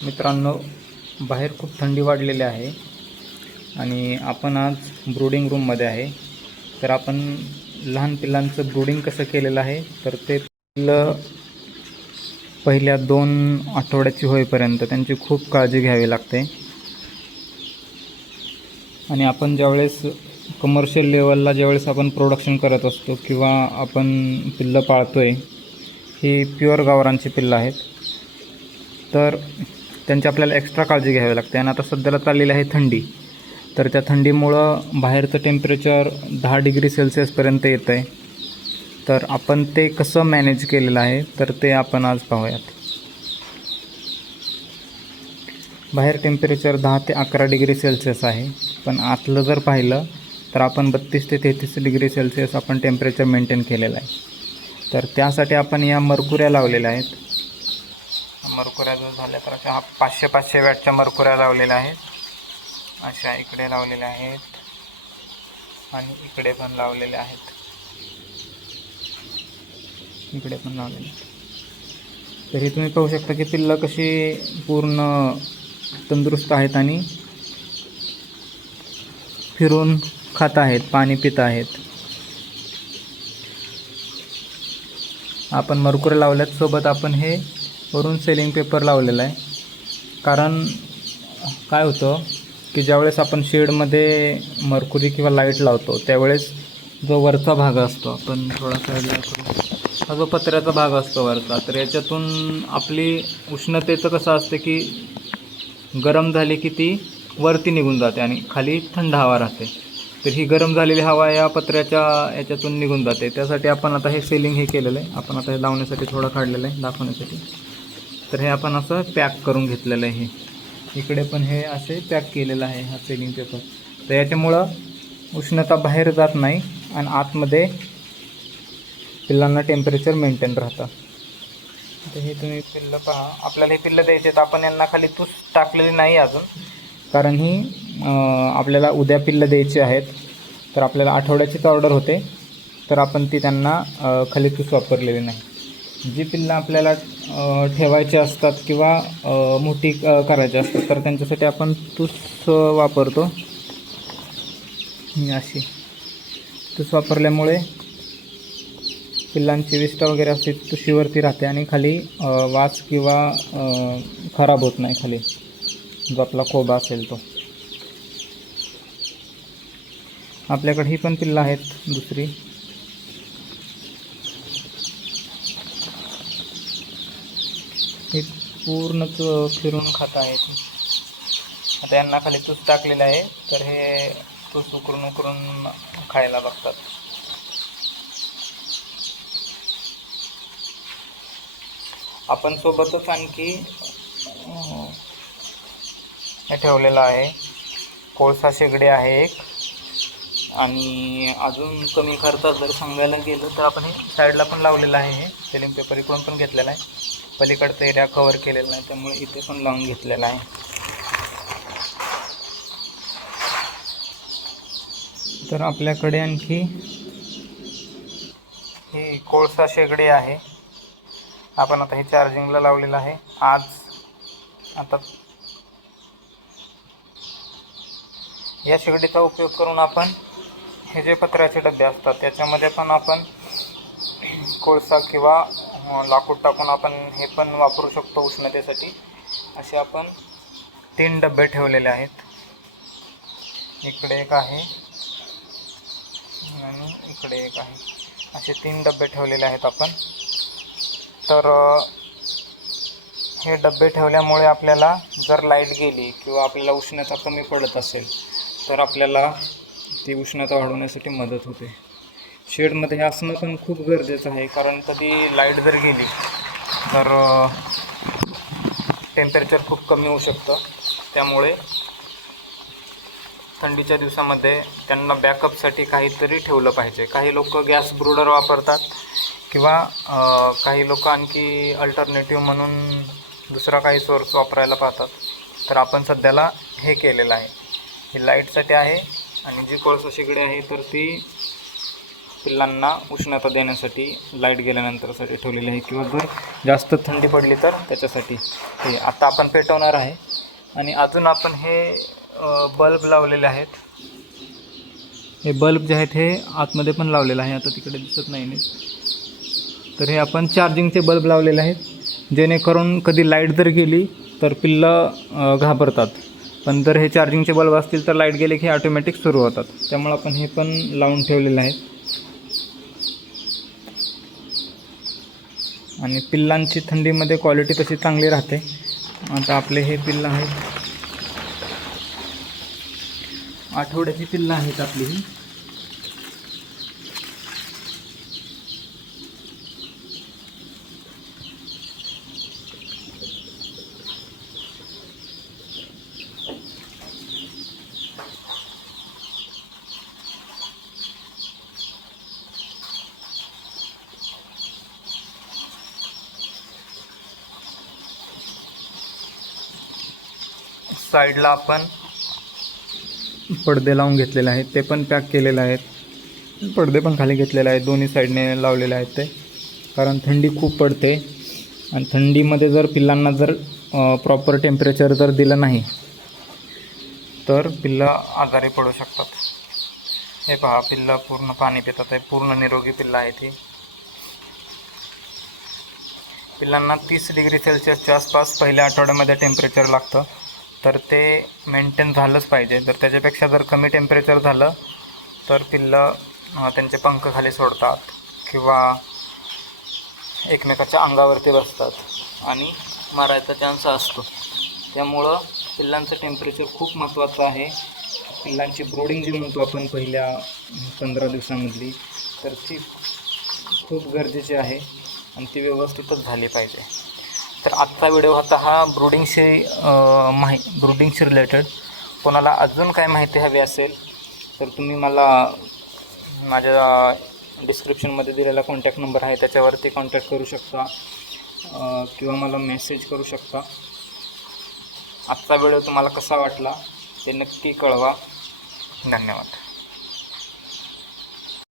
मित्रांनो बाहेर खूप थंडी वाढलेली आहे आणि आपण आज ब्रूडिंग रूममध्ये आहे. तर आपण लहान पिल्लांचं ब्रूडिंग कसं केलेलं आहे तर ते पिल्लं पहिल्या दोन आठवड्याची होईपर्यंत त्यांची खूप काळजी घ्यावी लागते. आणि आपण ज्यावेळेस कमर्शियल लेवलला ज्यावेळेस आपण प्रोडक्शन करत असतो किंवा आपण पिल्लं पाळतो आहे ही प्युअर गावरांची पिल्लं आहेत. तर त्यांची आपल्याला एक्स्ट्रा काळजी घ्यावी लागते. आणि आता सध्याला चाललेली आहे थंडी. तर त्या थंडीमुळं बाहेरचं टेम्परेचर दहा डिग्री सेल्सिअसपर्यंत येतं आहे तर आपण ते कसं मॅनेज केलेलं आहे तर ते आपण आज पाहूयात. बाहेर टेम्परेचर दहा ते अकरा डिग्री सेल्सिअस आहे. पण आतलं जर पाहिलं तर आपण बत्तीस ते तेहतीस डिग्री सेल्सिअस आपण टेम्परेचर मेंटेन केलेलं आहे. तर त्यासाठी आपण या मरकुऱ्या लावलेल्या आहेत. मरकुऱ्या जर झाल्या तर अशा हा पाचशे पाचशे वॅटच्या मरकुऱ्या लावलेल्या आहेत. अशा इकडे लावलेल्या आहेत. आणि इकडे पण लावलेल्या आहेत. इकडे पण लावलेल्या आहेत. तरी तुम्ही पाहू शकता की पिल्लं कशी पूर्ण तंदुरुस्त आहेत आणि फिरून खात आहेत पाणी पित आहेत. आपण मरकुरे लावल्यात सोबत आपण हे वरून सेलिंग पेपर लावलेला आहे. कारण काय होतं की ज्यावेळेस आपण शेडमध्ये मरकुरी किंवा लाइट लावतो त्यावेळेस जो वरचा भाग असतो आपण थोडा साईडला करू हा जो पत्र्याचा भाग असतो वरचा तर याच्यातून आपली उष्णतेचं कसं असतं की गरम झाली की ती वरती निघून जाते आणि खाली थंड हवा राहते. तर ही गरम झालेली हवा या पत्र्याच्या याच्यातून निघून जाते. त्यासाठी आपण आता हे सेलिंग हे केलेलं आहे. आपण आता हे लावण्यासाठी थोडं काढलेलं आहे दाखवण्यासाठी. तर हे आपण असं पॅक करून घेतलेलं आहे. हे इकडे पण हे असे पॅक केलेलं आहे हा सेलिंग पेपर तर याच्यामुळं उष्णता बाहेर जात नाही आणि आतमध्ये पिल्लांना टेम्परेचर मेंटेन राहतं. तर हे तुम्ही पिल्लं पहा. आपल्याला हे पिल्लं द्यायचे तर आपण यांना खाली तूस टाकलेली नाही अजून. कारण ही आपल्याला उद्या पिल्लं द्यायची आहेत. तर आपल्याला आठवड्याचीच ऑर्डर होते. तर आपण ती त्यांना खाली तूस वापरलेली नाही. जी पिल्लं आपल्याला ठेवायची असतात किंवा मोठी करायची असतात तर त्यांच्यासाठी आपण तूस वापरतो. अशी. तूस वापरल्यामुळे पिल्लांची विष्ठा वगैरे असते तुशीवरती राहते आणि खाली वास किंवा खराब होत नाही खाली. जो आपला कोबा असेल तो. आपल्याकडे ही पण पिल्लं आहेत दुसरी. हे पूर्णच फिरून खात आहेत. आता यांना खाली तूस टाकलेलं आहे तर हे तूस उकरून उकरून खायला बघतात. आपण सोबतच आणखी हे ठेवलेलं आहे. कोळसा शेगडी आहे एक. आणि अजून कमी खर्चात जर सांगायला गेलं तर आपण हे साईडला पण लावलेलं आहे. हे सेलिंग पेपर इकडून पण घेतलेला आहे. पलीकडचा एरिया कवर केलेला नाही त्यामुळे इथे पण लावून घेतलेला आहे. तर आपल्याकडे आणखी ही कोळसा शेगडी आहे. आपण आता हे चार्जिंगला लावलेलं आहे. आज आता या शेगडीचा उपयोग करून आपण हे जे पत्र्याचे डबे असतात त्याच्यामध्ये पण आपण कोळसा किंवा लाकूड टाकून आपण हे पण वापरू शकतो उष्णतेसाठी. असे आपण तीन डबे ठेवलेले आहेत. इकडे एक आहे आणि इकडे एक आहे. असे तीन डबे ठेवलेले आहेत आपण. तर हे डबे ठेवल्यामुळे आपल्याला जर लाइट गेली किंवा आपल्याला उष्णता कमी पडत असेल तर आपल्याला ती उष्णता वाढवण्यासाठी मदत होते. शेडमध्ये असणं पण खूप गरजेचं आहे. कारण कधी लाइट जर गेली तर टेम्परेचर खूप कमी होऊ शकतं. त्यामुळे थंडीच्या दिवसामध्ये त्यांना बॅकअपसाठी काहीतरी ठेवलं पाहिजे. काही लोक गॅस ब्रुडर वापरतात किंवा काही लोक आणखी अल्टरनेटिव्ह म्हणून दुसरा काही सोर्स वापरायला पाहतात. तर आपण सध्याला हे केलेलं आहे. ही लाईटसाठी आहे आणि जी कोळसा शिगडी आहे तर ती पिल्लांना उष्णता देण्यासाठी लाइट गेल्यानंतरसाठी ठेवलेली आहे. किंवा जर जास्त थंडी पडली तर त्याच्यासाठी हे आता आपण पेटवणार आहे. आणि अजून आपण हे बल्ब लावलेले आहेत. हे बल्ब जे आहेत हे आतमध्ये पण लावलेलं आहे. आता तिकडे दिसत नाही नाही तर हे आपण चार्जिंगचे बल्ब लावलेले आहेत. जेणेकरून कधी लाइट जर गेली तर पिल्लं घाबरतात. पण जर हे चार्जिंगचे बल्ब असतील तर लाइट गेले की ऑटोमॅटिक सुरू होतात. त्यामुळे आपण हे पण लावून ठेवलेलं आहे. आणि पिल्लांची थंडीमध्ये क्वालिटी तशी चांगली राहते. आता आपले हे पिल्लं आहेत. आठवड्याची पिल्लं आहेत आपली ही. साईडला आपण पडदे लावून घेतलेले आहेत ते पण पॅक केलेले आहेत. पडदे पण खाली घेतलेले आहेत दोन्ही साईडने लावलेले आहेत ते. कारण थंडी खूप पडते आणि थंडीमध्ये जर पिल्लांना जर प्रॉपर टेम्परेचर जर दिलं नाही तर पिल्लं आजारी पडू शकतात. हे पहा पिल्लं पूर्ण पाणी पितात आहे पूर्ण निरोगी पिल्लं आहे ती पिल्लांना तीस डिग्री सेल्सिअसच्या आसपास पहिल्या आठवड्यामध्ये टेम्परेचर लागतं. तर ते मेंटेन झालंच पाहिजे. जर त्याच्यापेक्षा जर कमी टेम्परेचर झालं तर पिल्लं त्यांचे पंख खाली सोडतात किंवा एकमेकाच्या अंगावरती बसतात आणि मारायचा चान्स असतो. त्यामुळं पिल्लांचं टेम्परेचर खूप महत्त्वाचं आहे. पिल्लांची ब्रोडिंग जी म्हणतो आपण पहिल्या पंधरा दिवसामधली तर ती खूप गरजेची आहे आणि ती व्यवस्थितच झाली पाहिजे. तर आजचा व्हिडिओ होता हा ब्रुडिंगशी माहि ब्रुडिंगशी रिलेटेड कोणाला अजून काय माहिती हवी असेल तर तुम्ही मला माझ्या डिस्क्रिप्शनमध्ये दिलेला कॉन्टॅक्ट नंबर आहे त्याच्यावरती कॉन्टॅक्ट करू शकता किंवा मला मेसेज करू शकता. आजचा व्हिडिओ तुम्हाला कसा वाटला ते नक्की कळवा. धन्यवाद.